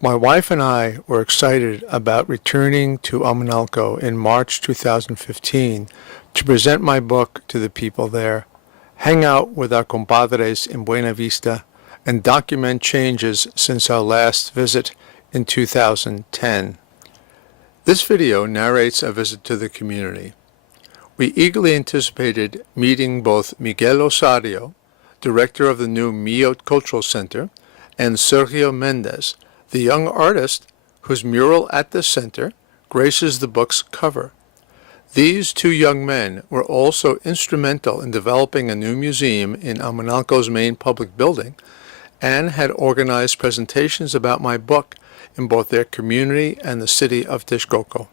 My wife and I were excited about returning to Amanalco in March 2015 to present my book to the people there, hang out with our compadres in Buena Vista, and document changes since our last visit in 2010. This video narrates a visit to the community. We eagerly anticipated meeting both Miguel Osario, director of the new Miyot Cultural Center, and Sergio Mendez, the young artist whose mural at the center graces the book's cover. These two young men were also instrumental in developing a new museum in Amanalco's main public building and had organized presentations about my book in both their community and the city of Texcoco.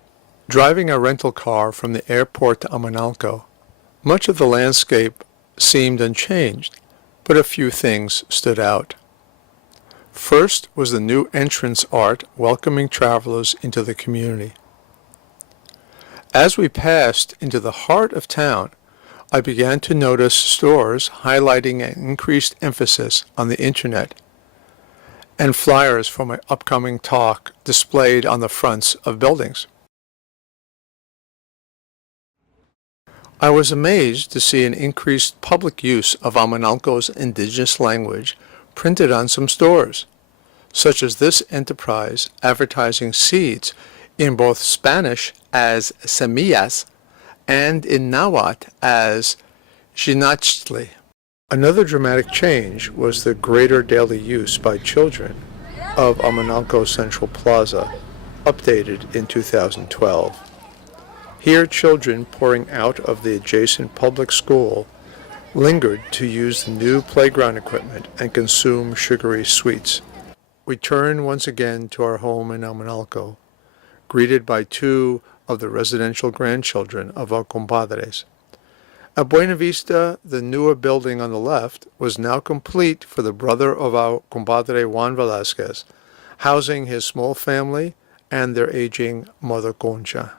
Driving a rental car from the airport to Amanalco, much of the landscape seemed unchanged, but a few things stood out. First was the new entrance art welcoming travelers into the community. As we passed into the heart of town, I began to notice stores highlighting an increased emphasis on the internet, and flyers for my upcoming talk displayed on the fronts of buildings. I was amazed to see an increased public use of Amanalco's indigenous language printed on some stores, such as this enterprise advertising seeds in both Spanish as semillas and in Nahuatl as xinachtli. Another dramatic change was the greater daily use by children of Amanalco Central Plaza, updated in 2012. Here, children pouring out of the adjacent public school lingered to use the new playground equipment and consume sugary sweets. We turn once again to our home in Amanalco, greeted by two of the residential grandchildren of our compadres. At Buena Vista, the newer building on the left was now complete for the brother of our compadre Juan Velasquez, housing his small family and their aging mother Concha.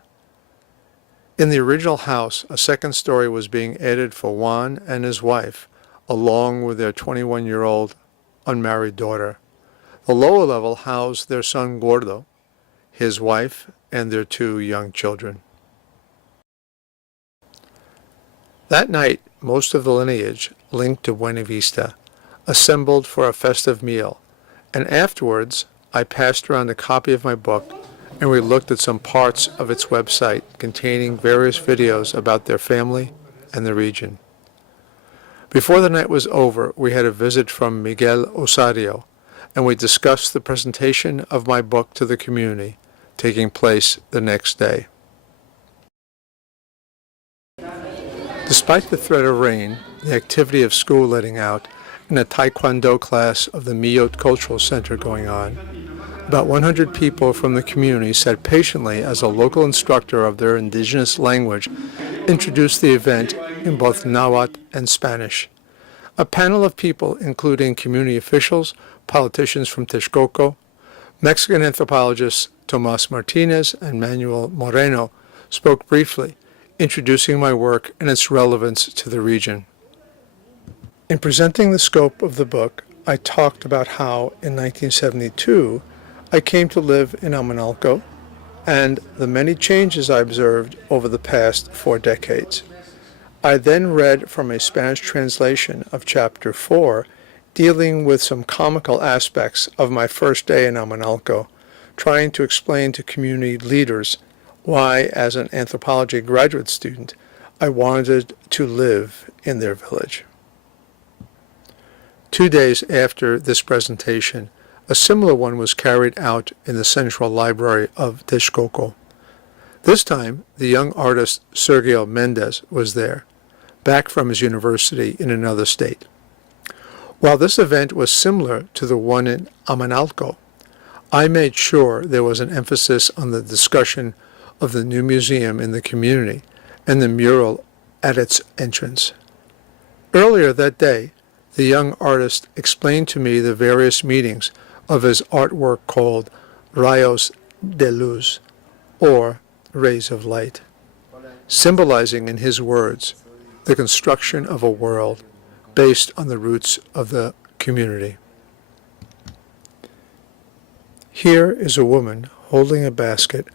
In the original house, a second story was being added for Juan and his wife, along with their 21-year-old unmarried daughter. The lower level housed their son Gordo, his wife, and their two young children. That night, most of the lineage linked to Buena Vista assembled for a festive meal, and afterwards I passed around a copy of my book and we looked at some parts of its website containing various videos about their family and the region. Before the night was over, we had a visit from Miguel Osario, and we discussed the presentation of my book to the community, taking place the next day. Despite the threat of rain, the activity of school letting out, and a Taekwondo class of the Miyot Cultural Center going on, about 100 people from the community sat patiently as a local instructor of their indigenous language introduced the event in both Nahuatl and Spanish. A panel of people, including community officials, politicians from Texcoco, Mexican anthropologists Tomas Martinez and Manuel Moreno, spoke briefly, introducing my work and its relevance to the region. In presenting the scope of the book, I talked about how, in 1972, I came to live in Amanalco and the many changes I observed over the past 4 decades. I then read from a Spanish translation of Chapter 4, dealing with some comical aspects of my first day in Amanalco, trying to explain to community leaders why, as an anthropology graduate student, I wanted to live in their village. 2 days after this presentation, a similar one was carried out in the Central Library of Texcoco. This time, the young artist Sergio Mendez was there, back from his university in another state. While this event was similar to the one in Amanalco, I made sure there was an emphasis on the discussion of the new museum in the community and the mural at its entrance. Earlier that day, the young artist explained to me the various meanings of his artwork called Rayos de Luz, or Rays of Light, symbolizing in his words the construction of a world based on the roots of the community. Here is a woman holding a basket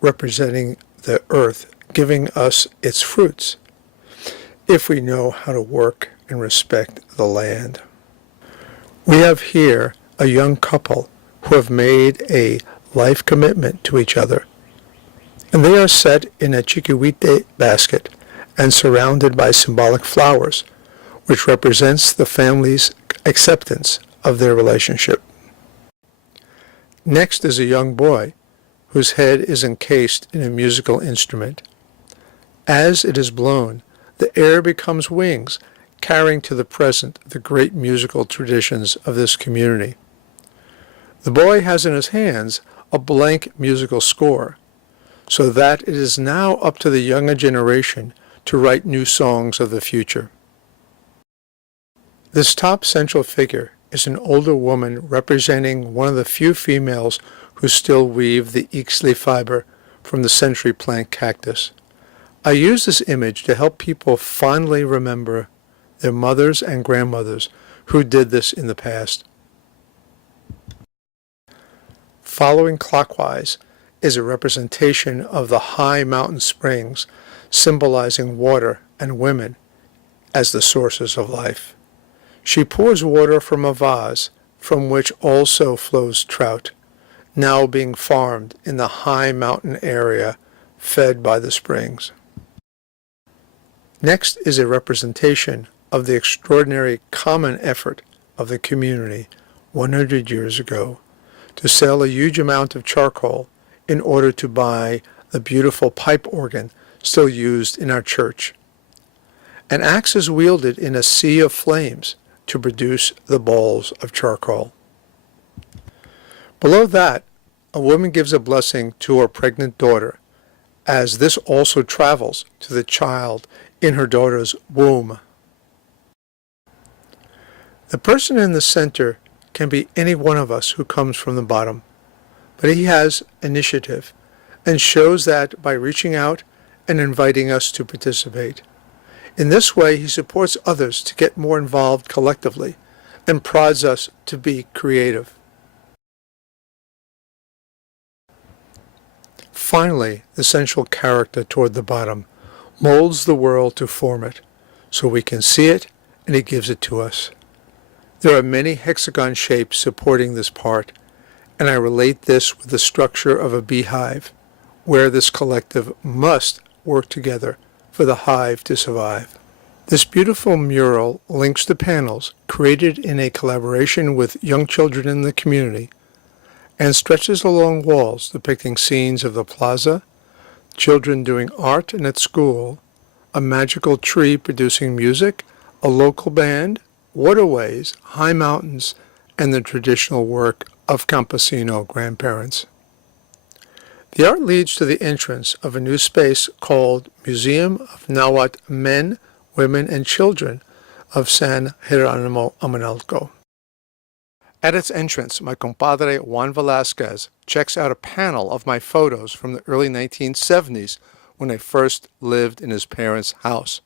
representing the earth, giving us its fruits, if we know how to work and respect the land. We have here a young couple who have made a life commitment to each other, and they are set in a chiquihuite basket and surrounded by symbolic flowers, which represents the family's acceptance of their relationship. Next is a young boy whose head is encased in a musical instrument. As it is blown, the air becomes wings, carrying to the present the great musical traditions of this community. The boy has in his hands a blank musical score, so that it is now up to the younger generation to write new songs of the future. This top central figure is an older woman representing one of the few females who still weave the ixtli fiber from the century plant cactus. I use this image to help people fondly remember their mothers and grandmothers who did this in the past. Following clockwise is a representation of the high mountain springs, symbolizing water and women as the sources of life. She pours water from a vase from which also flows trout, now being farmed in the high mountain area fed by the springs. Next is a representation of the extraordinary common effort of the community 100 years ago to sell a huge amount of charcoal in order to buy the beautiful pipe organ still used in our church. An axe is wielded in a sea of flames to produce the balls of charcoal. Below that, a woman gives a blessing to her pregnant daughter, as this also travels to the child in her daughter's womb. The person in the center can be any one of us who comes from the bottom, but he has initiative and shows that by reaching out and inviting us to participate. In this way, he supports others to get more involved collectively and prods us to be creative. Finally, the central character toward the bottom molds the world to form it, so we can see it and he gives it to us. There are many hexagon shapes supporting this part, and I relate this with the structure of a beehive, where this collective must work together for the hive to survive. This beautiful mural links the panels created in a collaboration with young children in the community and stretches along walls depicting scenes of the plaza, children doing art and at school, a magical tree producing music, a local band, waterways, high mountains, and the traditional work of campesino grandparents. The art leads to the entrance of a new space called Museum of Nahuatl Men, Women, and Children of San Jeronimo Amanalco. At its entrance, my compadre Juan Velasquez checks out a panel of my photos from the early 1970s when I first lived in his parents' house.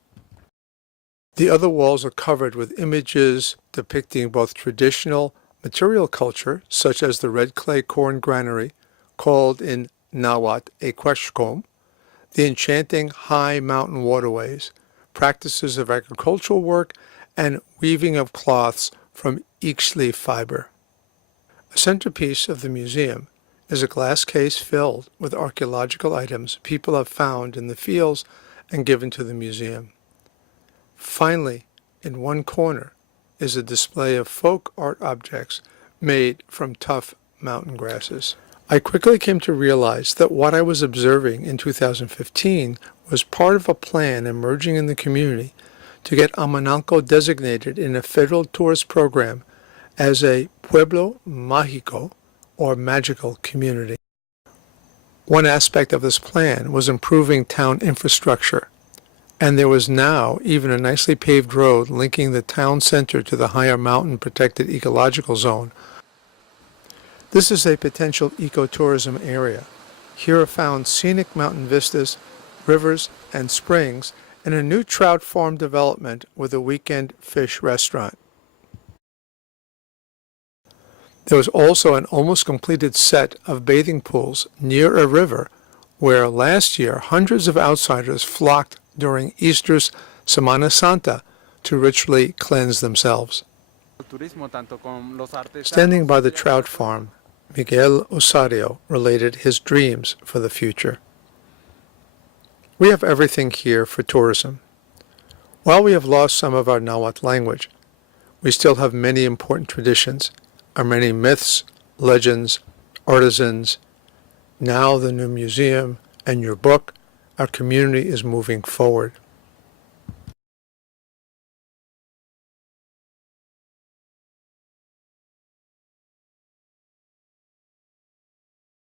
The other walls are covered with images depicting both traditional material culture, such as the red clay corn granary, called in Nahuatl a quechcom, the enchanting high mountain waterways, practices of agricultural work, and weaving of cloths from ixtli fiber. A centerpiece of the museum is a glass case filled with archaeological items people have found in the fields and given to the museum. Finally, in one corner is a display of folk art objects made from tough mountain grasses. I quickly came to realize that what I was observing in 2015 was part of a plan emerging in the community to get Amanalco designated in a federal tourist program as a Pueblo Mágico, or magical community. One aspect of this plan was improving town infrastructure, and there was now even a nicely paved road linking the town center to the higher mountain protected ecological zone. This is a potential ecotourism area. Here are found scenic mountain vistas, rivers, and springs, and a new trout farm development with a weekend fish restaurant. There was also an almost completed set of bathing pools near a river where last year hundreds of outsiders flocked during Easter's Semana Santa to ritually cleanse themselves. Standing by the trout farm, Miguel Osario related his dreams for the future. We have everything here for tourism. While we have lost some of our Nahuatl language, we still have many important traditions, our many myths, legends, artisans. Now the new museum and your book, our community is moving forward.